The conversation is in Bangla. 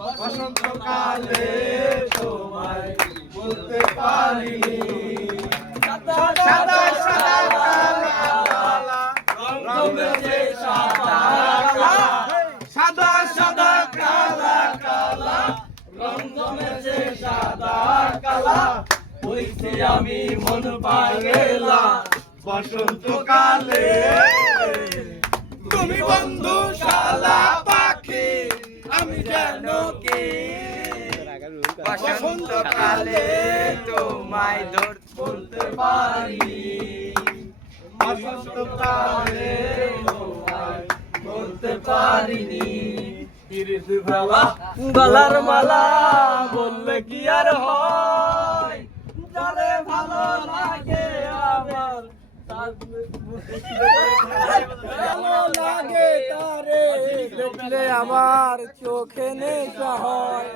বসন্তকালে তোমায় বলতে পারিনি সাদা সাদা কালা রঙে সাদা সাদা সাদা কালা কালা রঙে সাদা কালা হইছি আমি মন পাগলা বসন্তকালে তুমি বন্ধু শালা পাখি আমি জানো কি বসন্তকালে তোমায় বলতে পারি বসন্তকালে তোমায় বলতে পারিনি গলার মালা বললে কি আর হয় যারে ভালো লাগে আমার ভালো লাগে তারে দেখলে আমার চোখে নেশা হয়